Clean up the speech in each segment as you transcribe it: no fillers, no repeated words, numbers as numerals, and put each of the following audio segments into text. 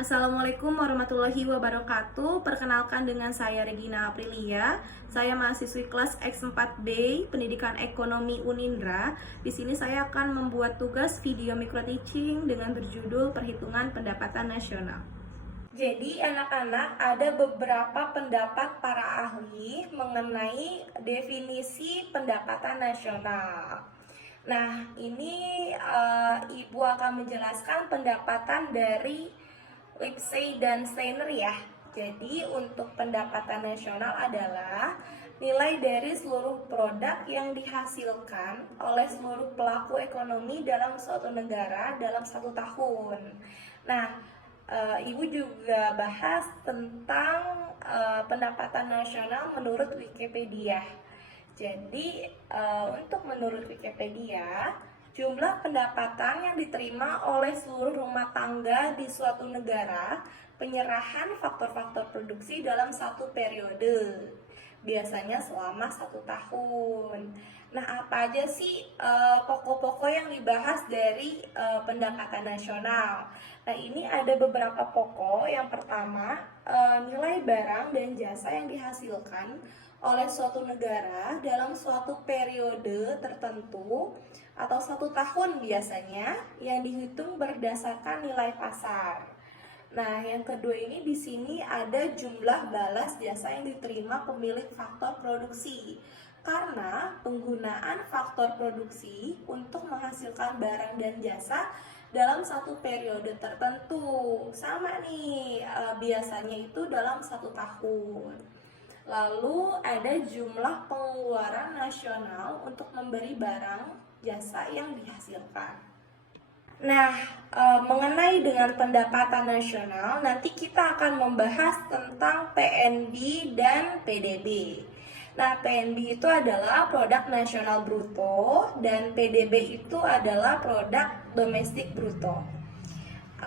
Assalamualaikum warahmatullahi wabarakatuh. Perkenalkan dengan saya Regina Aprilia. Saya mahasiswi kelas X4B Pendidikan Ekonomi Unindra. Di sini saya akan membuat tugas video micro teaching dengan berjudul Perhitungan Pendapatan Nasional. Jadi anak-anak, ada beberapa pendapat para ahli mengenai definisi pendapatan nasional. Nah, ini Ibu akan menjelaskan pendapatan dari Lipsey dan Steiner ya. Jadi untuk pendapatan nasional adalah nilai dari seluruh produk yang dihasilkan oleh seluruh pelaku ekonomi dalam suatu negara dalam satu tahun. Nah, Ibu juga bahas tentang pendapatan nasional menurut Wikipedia. Jadi untuk menurut Wikipedia, jumlah pendapatan yang diterima oleh seluruh rumah tangga di suatu negara, penyerahan faktor-faktor produksi dalam satu periode, biasanya selama 1 tahun. Nah, apa aja sih pokok-pokok yang dibahas dari pendapatan nasional? Nah, ini ada beberapa pokok. Yang pertama, nilai barang dan jasa yang dihasilkan oleh suatu negara dalam suatu periode tertentu atau 1 tahun biasanya, yang dihitung berdasarkan nilai pasar. Nah, yang kedua ini di sini ada jumlah balas jasa yang diterima pemilik faktor produksi, karena penggunaan faktor produksi untuk menghasilkan barang dan jasa dalam satu periode tertentu. Sama nih, biasanya itu dalam 1 tahun. Lalu ada jumlah pengeluaran nasional untuk memberi barang jasa yang dihasilkan. Nah, mengenai dengan pendapatan nasional, nanti kita akan membahas tentang PNB dan PDB. Nah, PNB itu adalah produk nasional bruto dan PDB itu adalah produk domestik bruto.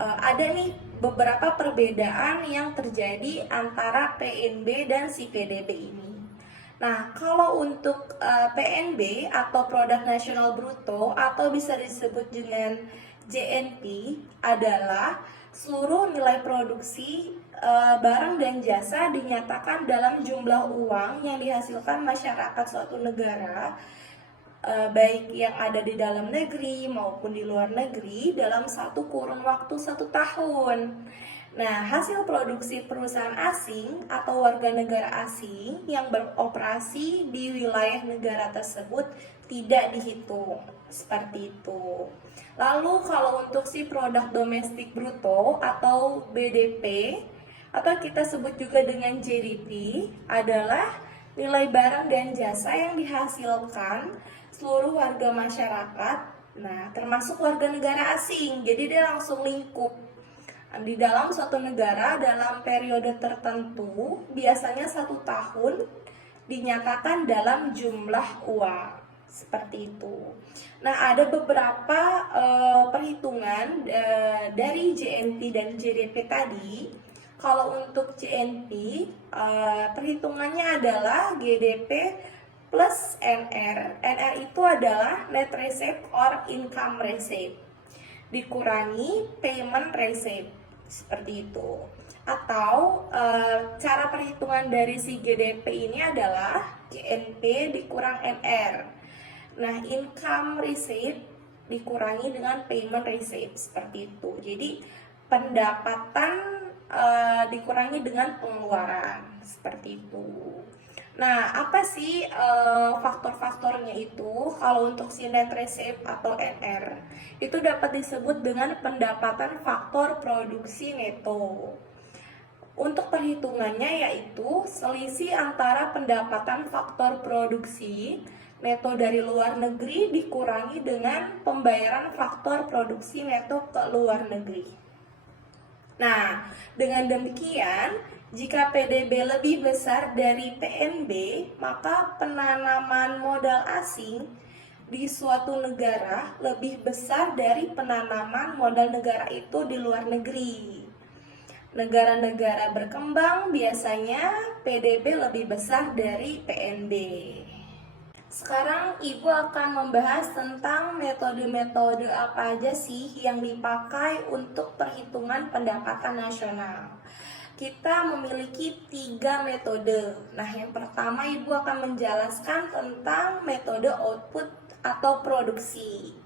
Ada nih beberapa perbedaan yang terjadi antara PNB dan si PDB ini. Nah, kalau untuk PNB atau produk nasional bruto atau bisa disebut dengan JNP adalah seluruh nilai produksi barang dan jasa dinyatakan dalam jumlah uang yang dihasilkan masyarakat suatu negara, baik yang ada di dalam negeri maupun di luar negeri dalam satu kurun waktu 1 tahun. Nah, hasil produksi perusahaan asing atau warga negara asing yang beroperasi di wilayah negara tersebut tidak dihitung. Seperti itu. Lalu kalau untuk si produk domestik bruto atau BDP atau kita sebut juga dengan JDP adalah nilai barang dan jasa yang dihasilkan seluruh warga masyarakat, nah termasuk warga negara asing. Jadi dia langsung lingkup di dalam suatu negara dalam periode tertentu, biasanya 1 tahun, dinyatakan dalam jumlah uang. Seperti itu. Nah, ada beberapa perhitungan dari JNP dan JDP tadi. Kalau untuk JNP, perhitungannya adalah GDP plus NR. NR itu adalah net receipt or income receipt dikurangi payment receipt, seperti itu. Atau cara perhitungan dari si GDP ini adalah JNP dikurang NR. Nah, income receipt dikurangi dengan payment receipt, seperti itu. Jadi pendapatan dikurangi dengan pengeluaran, seperti itu. Nah, apa sih faktor-faktornya itu? Kalau untuk si net receipt atau NR, itu dapat disebut dengan pendapatan faktor produksi neto. Untuk perhitungannya yaitu selisih antara pendapatan faktor produksi neto dari luar negeri dikurangi dengan pembayaran faktor produksi neto ke luar negeri. Nah, dengan demikian, jika PDB lebih besar dari PNB, maka penanaman modal asing di suatu negara lebih besar dari penanaman modal negara itu di luar negeri. Negara-negara berkembang biasanya PDB lebih besar dari PNB. Sekarang Ibu akan membahas tentang metode-metode apa aja sih yang dipakai untuk perhitungan pendapatan nasional. Kita memiliki 3 metode. Nah, yang pertama Ibu akan menjelaskan tentang metode output atau produksi,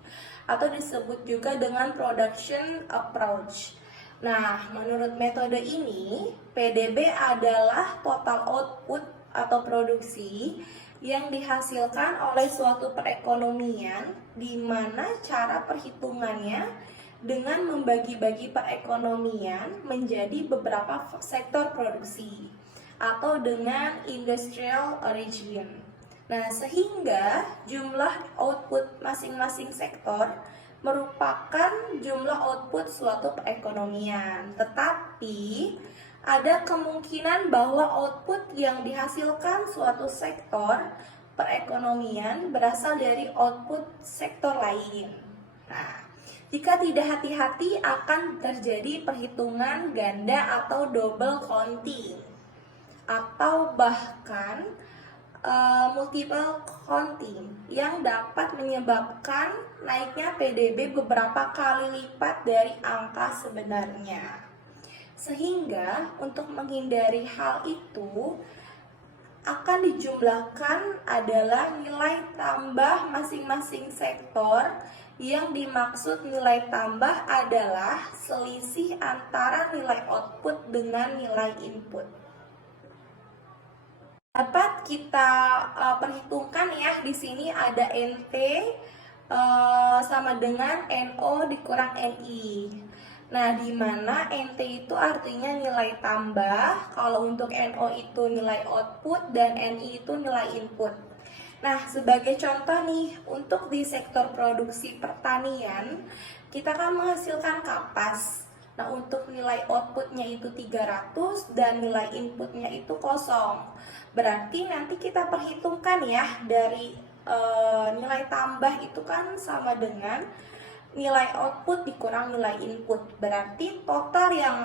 atau disebut juga dengan production approach. Nah, menurut metode ini, PDB adalah total output atau produksi yang dihasilkan oleh suatu perekonomian, di mana cara perhitungannya dengan membagi-bagi perekonomian menjadi beberapa sektor produksi atau dengan industrial origin. Nah, sehingga jumlah output masing-masing sektor merupakan jumlah output suatu perekonomian. Tetapi ada kemungkinan bahwa output yang dihasilkan suatu sektor perekonomian berasal dari output sektor lain. Nah, jika tidak hati-hati akan terjadi perhitungan ganda atau double counting, atau bahkan multiple counting yang dapat menyebabkan naiknya PDB beberapa kali lipat dari angka sebenarnya. Sehingga untuk menghindari hal itu akan dijumlahkan adalah nilai tambah masing-masing sektor. Yang dimaksud nilai tambah adalah selisih antara nilai output dengan nilai input. Dapat kita perhitungkan ya, di sini ada NT sama dengan NO dikurang NI. Nah, di mana NT itu artinya nilai tambah, kalau untuk NO itu nilai output, dan NI itu nilai input. Nah, sebagai contoh nih, untuk di sektor produksi pertanian, kita kan menghasilkan kapas. Nah, untuk nilai outputnya itu 300 dan nilai inputnya itu kosong. Berarti nanti kita perhitungkan ya, dari nilai tambah itu kan sama dengan nilai output dikurang nilai input. Berarti total yang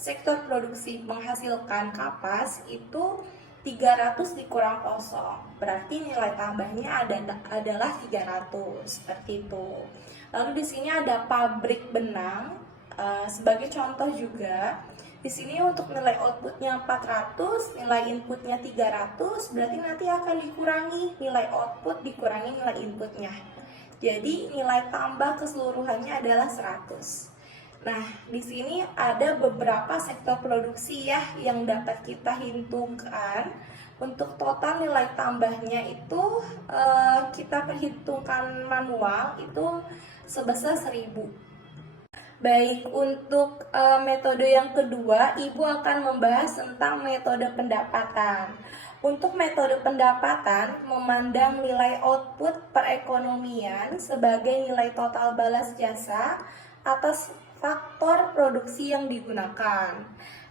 sektor produksi menghasilkan kapas itu 300 dikurang kosong. Berarti nilai tambahnya adalah 300, seperti itu. Lalu di sini ada pabrik benang sebagai contoh juga. Di sini untuk nilai outputnya 400, nilai inputnya 300, berarti nanti akan dikurangi nilai output dikurangi nilai inputnya. Jadi nilai tambah keseluruhannya adalah 100. Nah, di sini ada beberapa sektor produksi ya yang dapat kita hitungkan. Untuk total nilai tambahnya itu kita perhitungkan manual itu sebesar 1000. Baik, untuk metode yang kedua, Ibu akan membahas tentang metode pendapatan. Untuk metode pendapatan, memandang nilai output perekonomian sebagai nilai total balas jasa atas faktor produksi yang digunakan.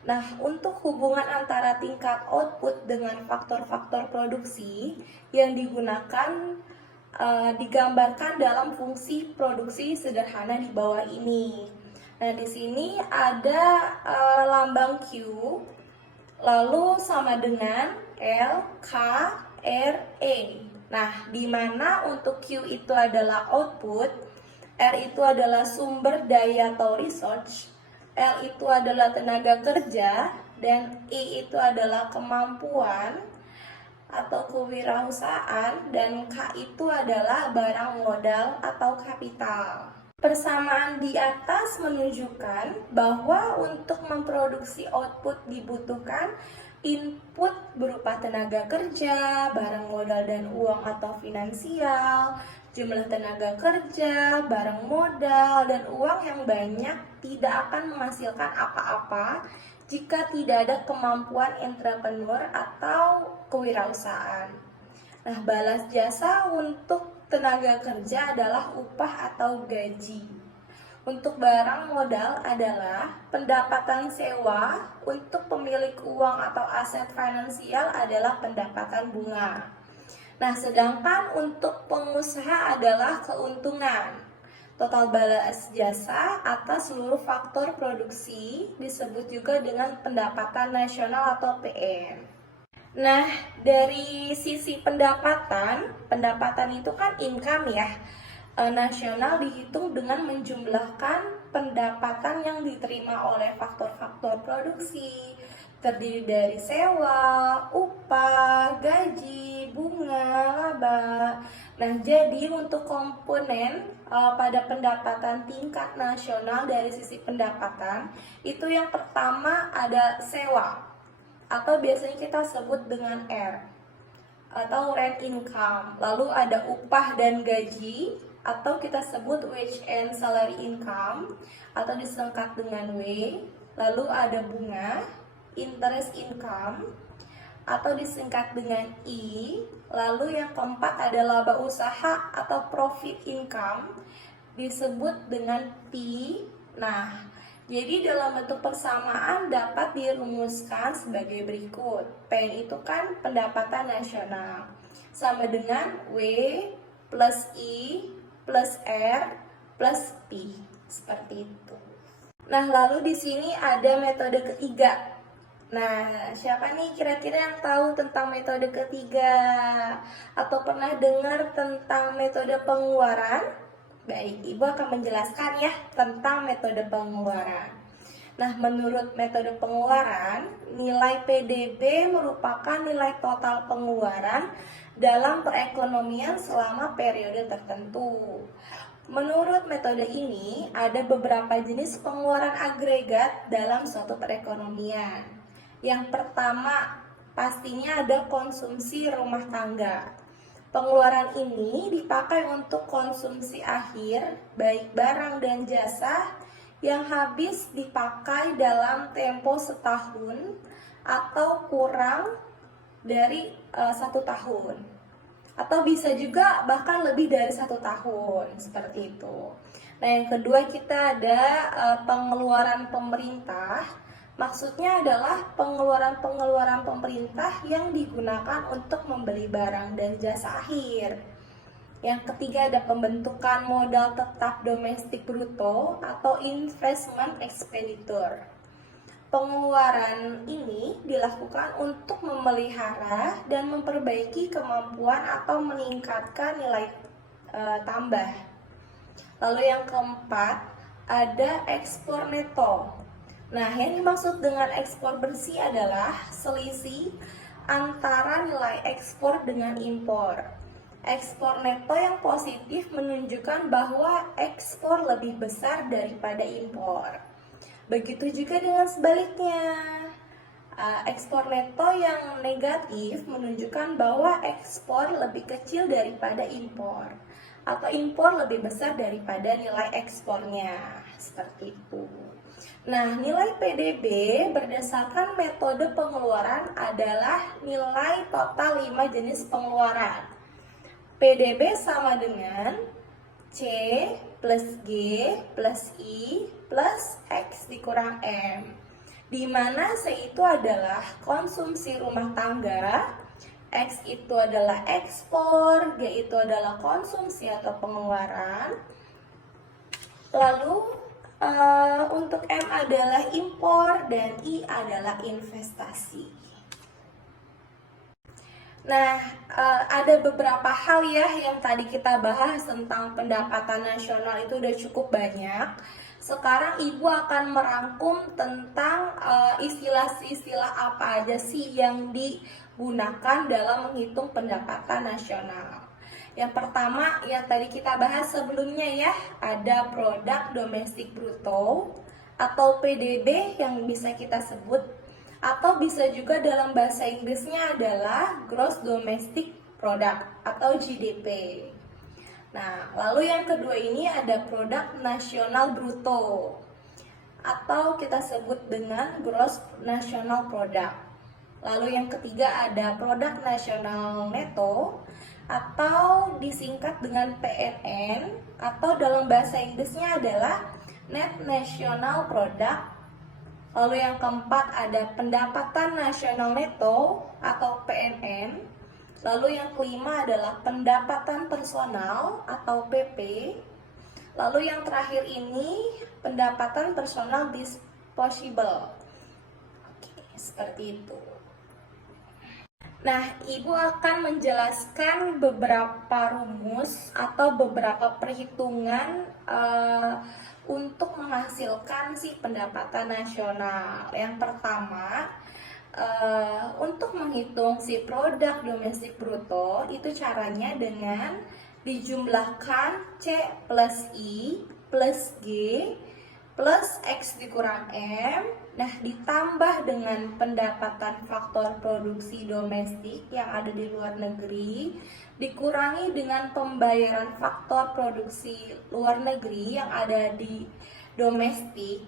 Nah, untuk hubungan antara tingkat output dengan faktor-faktor produksi yang digunakan digambarkan dalam fungsi produksi sederhana di bawah ini. Nah, di sini ada lambang Q, lalu sama dengan L, K, R, E. Nah, di mana untuk Q itu adalah output, R itu adalah sumber daya atau research, L itu adalah tenaga kerja, dan E itu adalah kemampuan atau kewirausahaan, dan K itu adalah barang modal atau kapital. Persamaan di atas menunjukkan bahwa untuk memproduksi output dibutuhkan input berupa tenaga kerja, barang modal dan uang atau finansial, jumlah tenaga kerja, barang modal, dan uang yang banyak tidak akan menghasilkan apa-apa jika tidak ada kemampuan entrepreneur atau kewirausahaan. Nah, balas jasa untuk tenaga kerja adalah upah atau gaji. Untuk barang modal adalah pendapatan sewa, untuk pemilik uang atau aset finansial adalah pendapatan bunga. Nah, sedangkan untuk pengusaha adalah keuntungan. Total balas jasa atas seluruh faktor produksi disebut juga dengan pendapatan nasional atau PN. Nah, dari sisi pendapatan, pendapatan itu kan income ya. Nasional dihitung dengan menjumlahkan pendapatan yang diterima oleh faktor-faktor produksi, terdiri dari sewa, upah, gaji, bunga, laba. Nah, jadi untuk komponen pada pendapatan tingkat nasional dari sisi pendapatan, itu yang pertama ada sewa atau biasanya kita sebut dengan R atau rent income. Lalu ada upah dan gaji atau kita sebut wage and salary income atau disingkat dengan W. Lalu ada bunga, interest income atau disingkat dengan I. Lalu yang keempat ada laba usaha atau profit income disebut dengan P. Nah, jadi dalam bentuk persamaan dapat dirumuskan sebagai berikut. P itu kan pendapatan nasional. Sama dengan W plus I plus R plus P. Seperti itu. Nah, lalu di sini ada metode ketiga. Nah, siapa nih kira-kira yang tahu tentang metode ketiga? Atau pernah dengar tentang metode pengeluaran? Baik, Ibu akan menjelaskan ya tentang metode pengeluaran. Nah, menurut metode pengeluaran, nilai PDB merupakan nilai total pengeluaran dalam perekonomian selama periode tertentu. Menurut metode ini, ada beberapa jenis pengeluaran agregat dalam suatu perekonomian. Yang pertama, pastinya ada konsumsi rumah tangga. Pengeluaran ini dipakai untuk konsumsi akhir, baik barang dan jasa yang habis dipakai dalam tempo setahun atau kurang dari 1 tahun. Atau bisa juga bahkan lebih dari 1 tahun, seperti itu. Nah, yang kedua kita ada pengeluaran pemerintah. Maksudnya adalah pengeluaran pemerintah yang digunakan untuk membeli barang dan jasa akhir. Yang ketiga ada pembentukan modal tetap domestik bruto atau investment expenditure. Pengeluaran ini dilakukan untuk memelihara dan memperbaiki kemampuan atau meningkatkan nilai tambah. Lalu yang keempat ada ekspor neto. Nah, yang dimaksud dengan ekspor bersih adalah selisih antara nilai ekspor dengan impor. Ekspor neto yang positif menunjukkan bahwa ekspor lebih besar daripada impor. Begitu juga dengan sebaliknya. Ekspor neto yang negatif menunjukkan bahwa ekspor lebih kecil daripada impor atau impor lebih besar daripada nilai ekspornya. Seperti itu. Nah, nilai PDB berdasarkan metode pengeluaran adalah nilai total 5 jenis pengeluaran. PDB sama dengan C plus G plus I plus X dikurang M, di mana C itu adalah konsumsi rumah tangga, X itu adalah ekspor, G itu adalah konsumsi atau pengeluaran, lalu untuk M adalah impor dan I adalah investasi. Nah, ada beberapa hal ya yang tadi kita bahas tentang pendapatan nasional itu udah cukup banyak. Sekarang Ibu akan merangkum tentang istilah-istilah apa aja sih yang digunakan dalam menghitung pendapatan nasional. Yang pertama yang tadi kita bahas sebelumnya ya, ada produk domestik bruto atau PDB yang bisa kita sebut, atau bisa juga dalam bahasa Inggrisnya adalah gross domestic product atau GDP. Nah, lalu yang kedua ini ada produk nasional bruto atau kita sebut dengan gross national product. Lalu yang ketiga ada produk nasional neto atau disingkat dengan PNN, atau dalam bahasa Inggrisnya adalah net national product. Lalu yang keempat ada pendapatan nasional neto atau PNN. Lalu yang kelima adalah pendapatan personal atau PP. Lalu yang terakhir ini pendapatan personal disposable. Oke, seperti itu. Nah, Ibu akan menjelaskan beberapa rumus atau beberapa perhitungan untuk menghasilkan si pendapatan nasional. Yang pertama, untuk menghitung si produk domestik bruto itu caranya dengan dijumlahkan C plus I plus G plus X dikurang M. Nah, ditambah dengan pendapatan faktor produksi domestik yang ada di luar negeri, dikurangi dengan pembayaran faktor produksi luar negeri yang ada di domestik,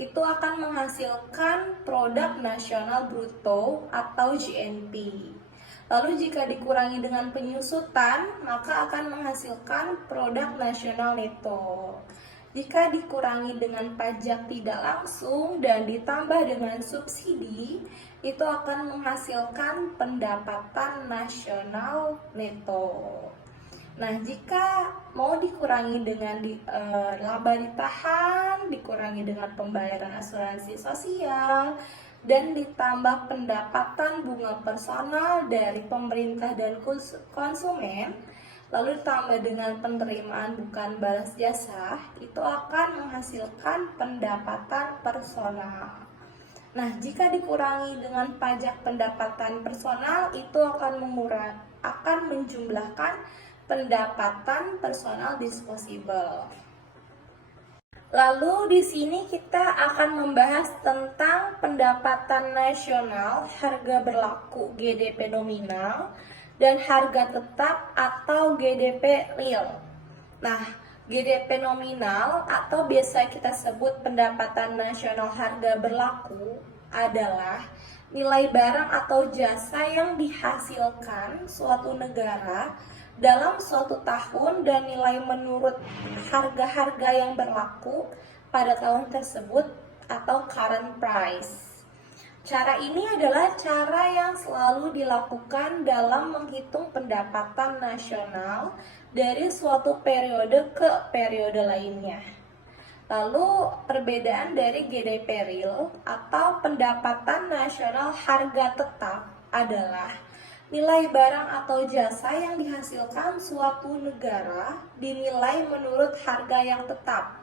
itu akan menghasilkan produk nasional bruto atau GNP. Lalu jika dikurangi dengan penyusutan, maka akan menghasilkan produk nasional neto. Jika dikurangi dengan pajak tidak langsung dan ditambah dengan subsidi, itu akan menghasilkan pendapatan nasional neto. Nah, jika mau dikurangi dengan laba ditahan, dikurangi dengan pembayaran asuransi sosial, dan ditambah pendapatan bunga personal dari pemerintah dan konsumen, lalu ditambah dengan penerimaan bukan balas jasa, itu akan menghasilkan pendapatan personal. Nah, jika dikurangi dengan pajak pendapatan personal, itu akan menjumlahkan pendapatan personal disposable. Lalu di sini kita akan membahas tentang pendapatan nasional, harga berlaku GDP nominal, dan harga tetap atau GDP real. Nah, GDP nominal atau biasa kita sebut pendapatan nasional harga berlaku adalah nilai barang atau jasa yang dihasilkan suatu negara dalam suatu tahun dan nilai menurut harga-harga yang berlaku pada tahun tersebut atau current price. Cara ini adalah cara yang selalu dilakukan dalam menghitung pendapatan nasional dari suatu periode ke periode lainnya. Lalu perbedaan dari GDP real atau pendapatan nasional harga tetap adalah nilai barang atau jasa yang dihasilkan suatu negara dinilai menurut harga yang tetap.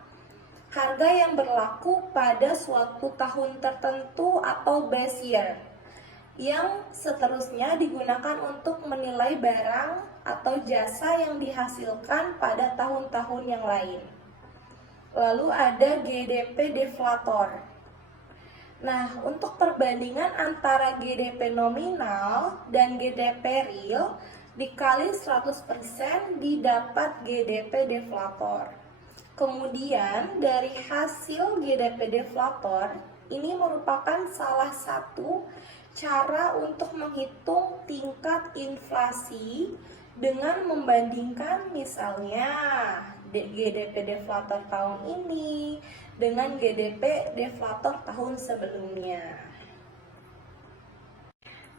Harga yang berlaku pada suatu tahun tertentu atau base year, yang seterusnya digunakan untuk menilai barang atau jasa yang dihasilkan pada tahun-tahun yang lain. Lalu ada GDP deflator. Nah, untuk perbandingan antara GDP nominal dan GDP real dikali 100% didapat GDP deflator. Kemudian dari hasil GDP deflator, ini merupakan salah satu cara untuk menghitung tingkat inflasi dengan membandingkan misalnya GDP deflator tahun ini dengan GDP deflator tahun sebelumnya.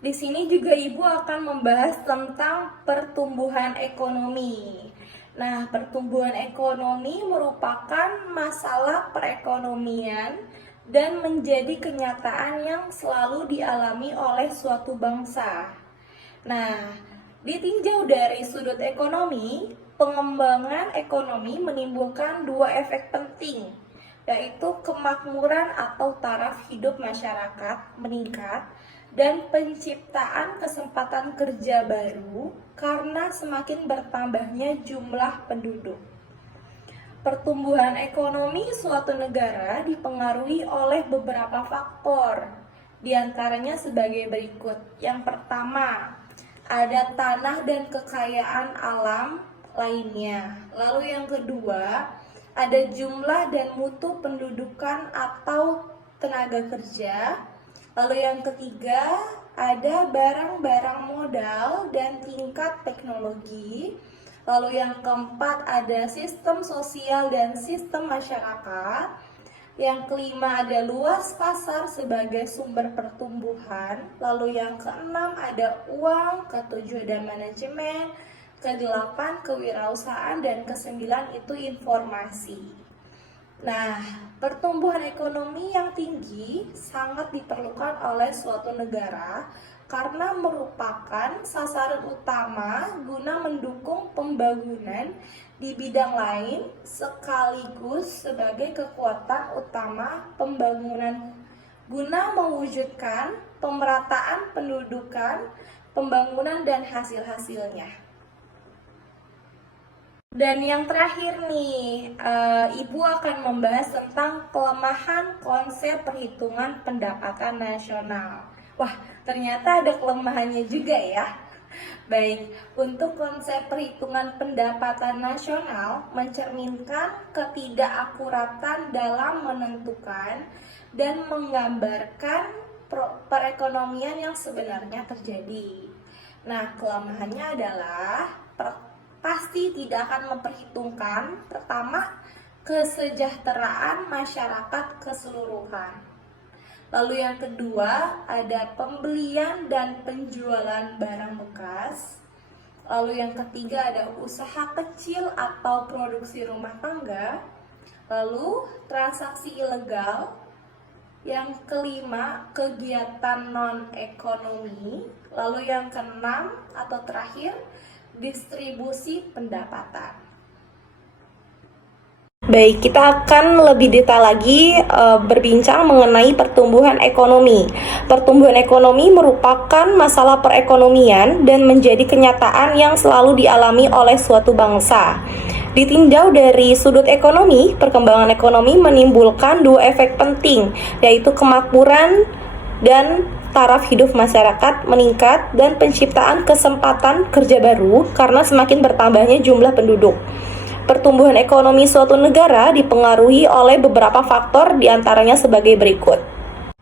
Di sini juga Ibu akan membahas tentang pertumbuhan ekonomi. Nah, pertumbuhan ekonomi merupakan masalah perekonomian dan menjadi kenyataan yang selalu dialami oleh suatu bangsa. Nah, ditinjau dari sudut ekonomi, pengembangan ekonomi menimbulkan dua efek penting, yaitu kemakmuran atau taraf hidup masyarakat meningkat dan penciptaan kesempatan kerja baru karena semakin bertambahnya jumlah penduduk. Pertumbuhan ekonomi suatu negara dipengaruhi oleh beberapa faktor, diantaranya sebagai berikut. Yang pertama, ada tanah dan kekayaan alam lainnya. Lalu yang kedua, ada jumlah dan mutu pendudukan atau tenaga kerja. Lalu yang ketiga, ada barang-barang modal dan tingkat teknologi. Lalu yang keempat, ada sistem sosial dan sistem masyarakat. Yang kelima, ada luas pasar sebagai sumber pertumbuhan. Lalu yang keenam, ada uang. Ketujuh, ada manajemen. Kedelapan, kewirausahaan. Dan kesembilan itu informasi. Nah, pertumbuhan ekonomi yang tinggi sangat diperlukan oleh suatu negara karena merupakan sasaran utama guna mendukung pembangunan di bidang lain sekaligus sebagai kekuatan utama pembangunan guna mewujudkan pemerataan pendudukan, pembangunan dan hasil-hasilnya. Dan yang terakhir nih, Ibu akan membahas tentang kelemahan konsep perhitungan pendapatan nasional. Wah, ternyata ada kelemahannya juga ya. Baik, untuk konsep perhitungan pendapatan nasional mencerminkan ketidakakuratan dalam menentukan dan menggambarkan perekonomian yang sebenarnya terjadi. Nah, kelemahannya adalah pasti tidak akan memperhitungkan pertama kesejahteraan masyarakat keseluruhan. Lalu yang kedua ada pembelian dan penjualan barang bekas. Lalu yang ketiga ada usaha kecil atau produksi rumah tangga. Lalu transaksi ilegal. Yang kelima kegiatan non-ekonomi. Lalu yang keenam atau terakhir distribusi pendapatan. Baik, kita akan lebih detail lagi berbincang mengenai pertumbuhan ekonomi. Pertumbuhan ekonomi merupakan masalah perekonomian dan menjadi kenyataan yang selalu dialami oleh suatu bangsa. Ditinjau dari sudut ekonomi, perkembangan ekonomi menimbulkan dua efek penting, yaitu kemakmuran dan taraf hidup masyarakat meningkat dan penciptaan kesempatan kerja baru karena semakin bertambahnya jumlah penduduk. Pertumbuhan ekonomi suatu negara dipengaruhi oleh beberapa faktor diantaranya sebagai berikut.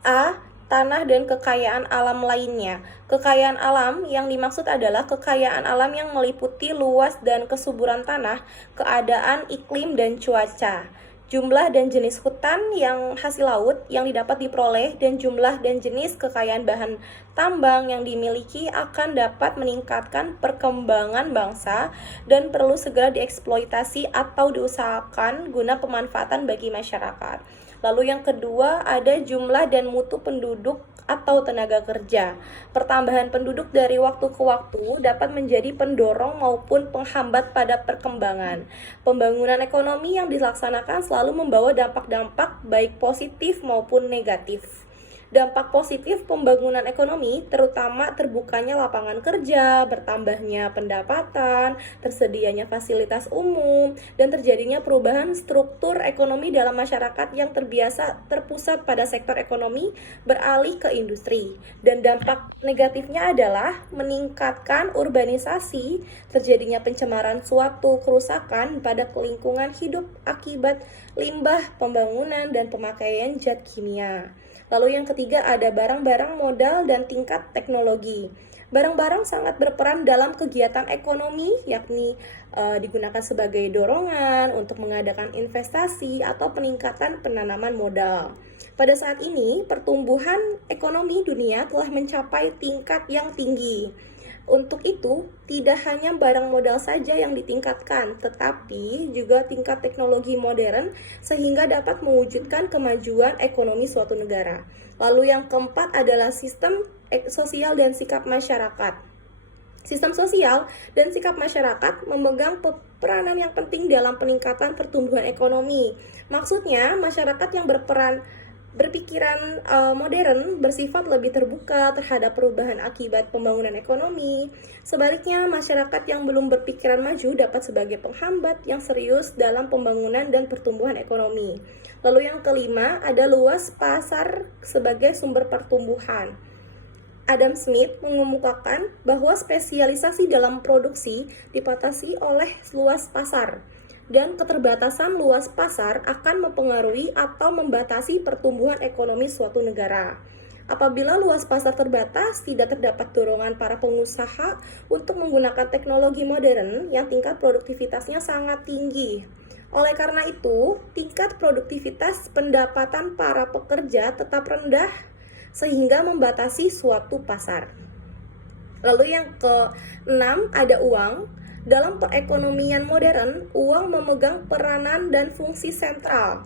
A. Tanah dan kekayaan alam lainnya. Kekayaan alam yang dimaksud adalah kekayaan alam yang meliputi luas dan kesuburan tanah, keadaan iklim dan cuaca, jumlah dan jenis hutan yang hasil laut yang didapat diperoleh, dan jumlah dan jenis kekayaan bahan tambang yang dimiliki akan dapat meningkatkan perkembangan bangsa dan perlu segera dieksploitasi atau diusahakan guna pemanfaatan bagi masyarakat. Lalu yang kedua ada jumlah dan mutu penduduk atau tenaga kerja. Pertambahan penduduk dari waktu ke waktu dapat menjadi pendorong maupun penghambat pada perkembangan. Pembangunan ekonomi yang dilaksanakan selalu membawa dampak-dampak baik positif maupun negatif. Dampak positif pembangunan ekonomi terutama terbukanya lapangan kerja, bertambahnya pendapatan, tersedianya fasilitas umum, dan terjadinya perubahan struktur ekonomi dalam masyarakat yang terbiasa terpusat pada sektor ekonomi beralih ke industri. Dan dampak negatifnya adalah meningkatkan urbanisasi, terjadinya pencemaran suatu kerusakan pada lingkungan hidup akibat limbah pembangunan dan pemakaian zat kimia. Lalu yang ketiga ada barang-barang modal dan tingkat teknologi. Barang-barang sangat berperan dalam kegiatan ekonomi, yakni digunakan sebagai dorongan untuk mengadakan investasi atau peningkatan penanaman modal. Pada saat ini, pertumbuhan ekonomi dunia telah mencapai tingkat yang tinggi. Untuk itu, tidak hanya barang modal saja yang ditingkatkan, tetapi juga tingkat teknologi modern sehingga dapat mewujudkan kemajuan ekonomi suatu negara. Lalu yang keempat adalah sistem sosial dan sikap masyarakat. Sistem sosial dan sikap masyarakat memegang peranan yang penting dalam peningkatan pertumbuhan ekonomi. Maksudnya, masyarakat yang berpikiran modern bersifat lebih terbuka terhadap perubahan akibat pembangunan ekonomi. Sebaliknya, masyarakat yang belum berpikiran maju dapat sebagai penghambat yang serius dalam pembangunan dan pertumbuhan ekonomi. Lalu yang kelima, ada luas pasar sebagai sumber pertumbuhan. Adam Smith mengemukakan bahwa spesialisasi dalam produksi dibatasi oleh luas pasar. Dan keterbatasan luas pasar akan mempengaruhi atau membatasi pertumbuhan ekonomi suatu negara. Apabila luas pasar terbatas, tidak terdapat dorongan para pengusaha untuk menggunakan teknologi modern yang tingkat produktivitasnya sangat tinggi. Oleh karena itu, tingkat produktivitas pendapatan para pekerja tetap rendah sehingga membatasi suatu pasar. Lalu yang keenam ada uang. Dalam perekonomian modern, uang memegang peranan dan fungsi sentral.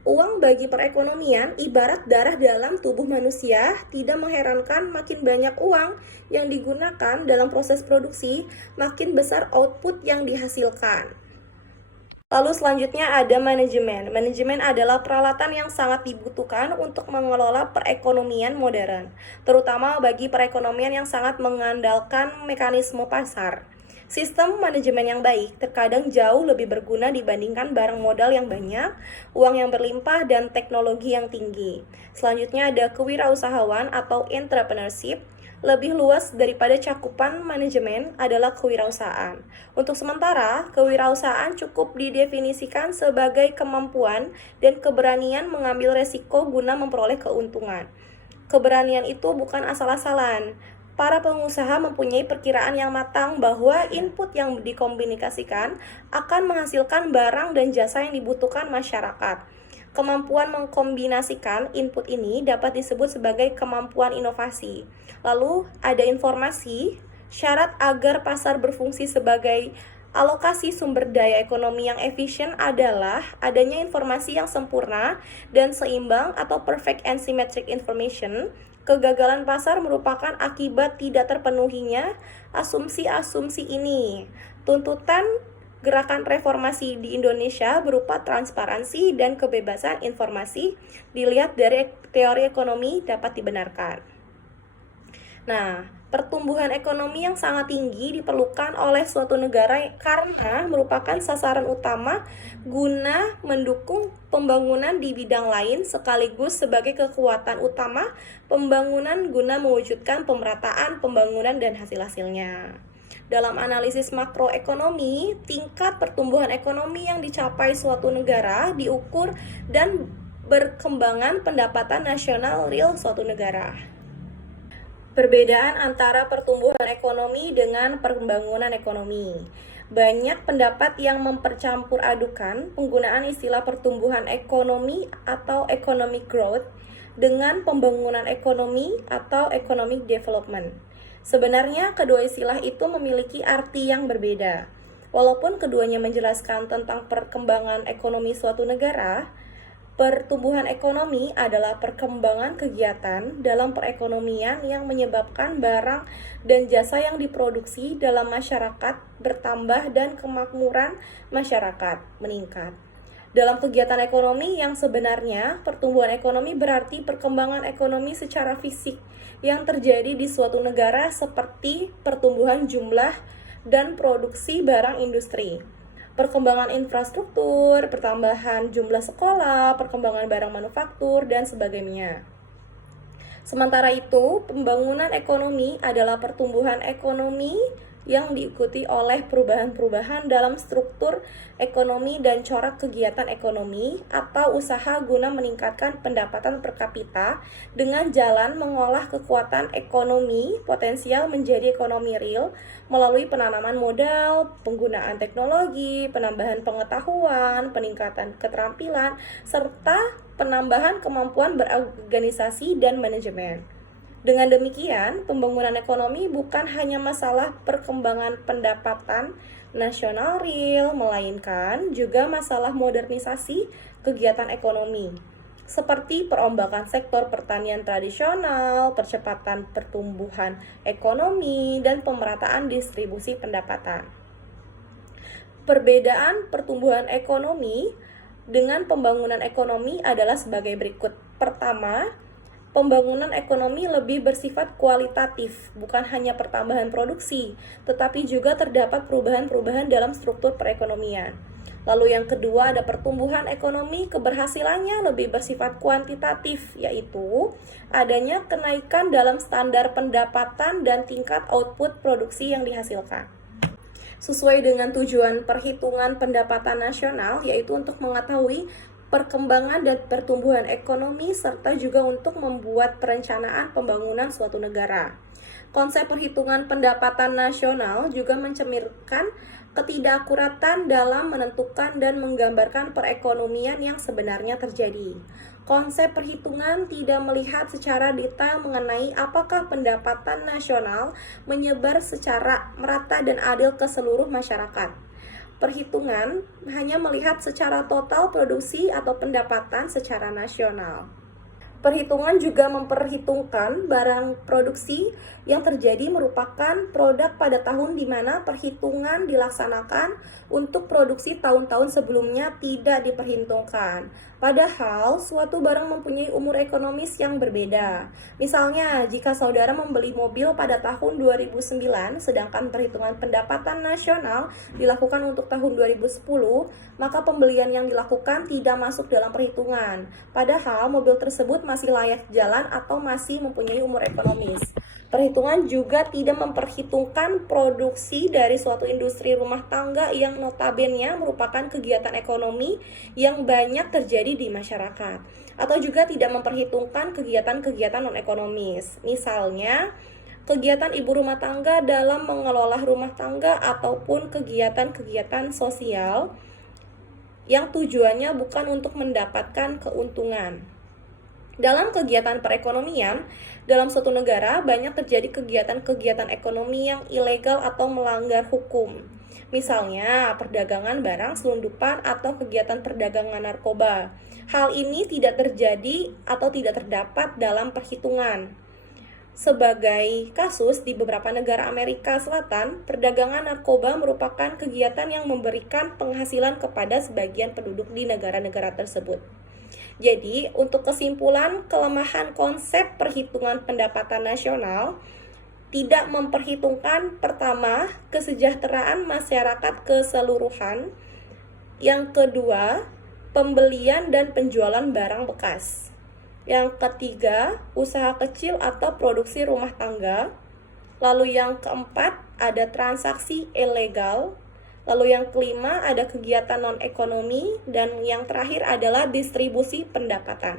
Uang bagi perekonomian ibarat darah dalam tubuh manusia, tidak mengherankan makin banyak uang yang digunakan dalam proses produksi, makin besar output yang dihasilkan. Lalu selanjutnya ada manajemen. Manajemen adalah peralatan yang sangat dibutuhkan untuk mengelola perekonomian modern, terutama bagi perekonomian yang sangat mengandalkan mekanisme pasar. Sistem manajemen yang baik terkadang jauh lebih berguna dibandingkan barang modal yang banyak, uang yang berlimpah, dan teknologi yang tinggi. Selanjutnya ada kewirausahaan atau entrepreneurship. Lebih luas daripada cakupan manajemen adalah kewirausahaan. Untuk sementara, kewirausahaan cukup didefinisikan sebagai kemampuan dan keberanian mengambil resiko guna memperoleh keuntungan. Keberanian itu bukan asal-asalan. Para pengusaha mempunyai perkiraan yang matang bahwa input yang dikombinasikan akan menghasilkan barang dan jasa yang dibutuhkan masyarakat. Kemampuan mengkombinasikan input ini dapat disebut sebagai kemampuan inovasi. Lalu ada informasi, syarat agar pasar berfungsi sebagai alokasi sumber daya ekonomi yang efisien adalah adanya informasi yang sempurna dan seimbang atau perfect and symmetric information. Kegagalan pasar merupakan akibat tidak terpenuhinya asumsi-asumsi ini. Tuntutan gerakan reformasi di Indonesia berupa transparansi dan kebebasan informasi dilihat dari teori ekonomi dapat dibenarkan. Nah, pertumbuhan ekonomi yang sangat tinggi diperlukan oleh suatu negara karena merupakan sasaran utama guna mendukung pembangunan di bidang lain sekaligus sebagai kekuatan utama pembangunan guna mewujudkan pemerataan pembangunan dan hasil-hasilnya. Dalam analisis makroekonomi, tingkat pertumbuhan ekonomi yang dicapai suatu negara diukur dan berkembangan pendapatan nasional real suatu negara. Perbedaan antara pertumbuhan ekonomi dengan pembangunan ekonomi. Banyak pendapat yang mempercampur adukan penggunaan istilah pertumbuhan ekonomi atau economic growth dengan pembangunan ekonomi atau economic development. Sebenarnya kedua istilah itu memiliki arti yang berbeda. Walaupun keduanya menjelaskan tentang perkembangan ekonomi suatu negara, pertumbuhan ekonomi adalah perkembangan kegiatan dalam perekonomian yang menyebabkan barang dan jasa yang diproduksi dalam masyarakat bertambah dan kemakmuran masyarakat meningkat. Dalam kegiatan ekonomi yang sebenarnya, pertumbuhan ekonomi berarti perkembangan ekonomi secara fisik yang terjadi di suatu negara seperti pertumbuhan jumlah dan produksi barang industri, perkembangan infrastruktur, pertambahan jumlah sekolah, perkembangan barang manufaktur, dan sebagainya. Sementara itu, pembangunan ekonomi adalah pertumbuhan ekonomi yang diikuti oleh perubahan-perubahan dalam struktur ekonomi dan corak kegiatan ekonomi atau usaha guna meningkatkan pendapatan per kapita dengan jalan mengolah kekuatan ekonomi potensial menjadi ekonomi real melalui penanaman modal, penggunaan teknologi, penambahan pengetahuan, peningkatan keterampilan, serta penambahan kemampuan berorganisasi dan manajemen. Dengan demikian, pembangunan ekonomi bukan hanya masalah perkembangan pendapatan nasional real, melainkan juga masalah modernisasi kegiatan ekonomi, seperti perombakan sektor pertanian tradisional, percepatan pertumbuhan ekonomi, dan pemerataan distribusi pendapatan. Perbedaan pertumbuhan ekonomi dengan pembangunan ekonomi adalah sebagai berikut. Pertama, pembangunan ekonomi lebih bersifat kualitatif, bukan hanya pertambahan produksi, tetapi juga terdapat perubahan-perubahan dalam struktur perekonomian. Lalu yang kedua ada pertumbuhan ekonomi, keberhasilannya lebih bersifat kuantitatif, yaitu adanya kenaikan dalam standar pendapatan dan tingkat output produksi yang dihasilkan. Sesuai dengan tujuan perhitungan pendapatan nasional, yaitu untuk mengetahui perkembangan dan pertumbuhan ekonomi, serta juga untuk membuat perencanaan pembangunan suatu negara. Konsep perhitungan pendapatan nasional juga mencerminkan ketidakakuratan dalam menentukan dan menggambarkan perekonomian yang sebenarnya terjadi. Konsep perhitungan tidak melihat secara detail mengenai apakah pendapatan nasional menyebar secara merata dan adil ke seluruh masyarakat. Perhitungan hanya melihat secara total produksi atau pendapatan secara nasional. Perhitungan juga memperhitungkan barang produksi yang terjadi merupakan produk pada tahun di mana perhitungan dilaksanakan untuk produksi tahun-tahun sebelumnya tidak diperhitungkan. Padahal suatu barang mempunyai umur ekonomis yang berbeda. Misalnya, jika saudara membeli mobil pada tahun 2009, sedangkan perhitungan pendapatan nasional dilakukan untuk tahun 2010, maka pembelian yang dilakukan tidak masuk dalam perhitungan. Padahal mobil tersebut masih layak jalan atau masih mempunyai umur ekonomis. Perhitungan juga tidak memperhitungkan produksi dari suatu industri rumah tangga yang notabene merupakan kegiatan ekonomi yang banyak terjadi di masyarakat, atau juga tidak memperhitungkan kegiatan-kegiatan non-ekonomis. Misalnya, kegiatan ibu rumah tangga dalam mengelola rumah tangga ataupun kegiatan-kegiatan sosial yang tujuannya bukan untuk mendapatkan keuntungan. Dalam kegiatan perekonomian, dalam suatu negara banyak terjadi kegiatan-kegiatan ekonomi yang ilegal atau melanggar hukum. Misalnya, perdagangan barang selundupan atau kegiatan perdagangan narkoba. Hal ini tidak terjadi atau tidak terdapat dalam perhitungan. Sebagai kasus, di beberapa negara Amerika Selatan, perdagangan narkoba merupakan kegiatan yang memberikan penghasilan kepada sebagian penduduk di negara-negara tersebut. Jadi, untuk kesimpulan, kelemahan konsep perhitungan pendapatan nasional tidak memperhitungkan pertama, kesejahteraan masyarakat keseluruhan. Yang kedua, pembelian dan penjualan barang bekas. Yang ketiga, usaha kecil atau produksi rumah tangga. Lalu yang keempat, ada transaksi ilegal. Lalu yang kelima ada kegiatan non-ekonomi, dan yang terakhir adalah distribusi pendapatan.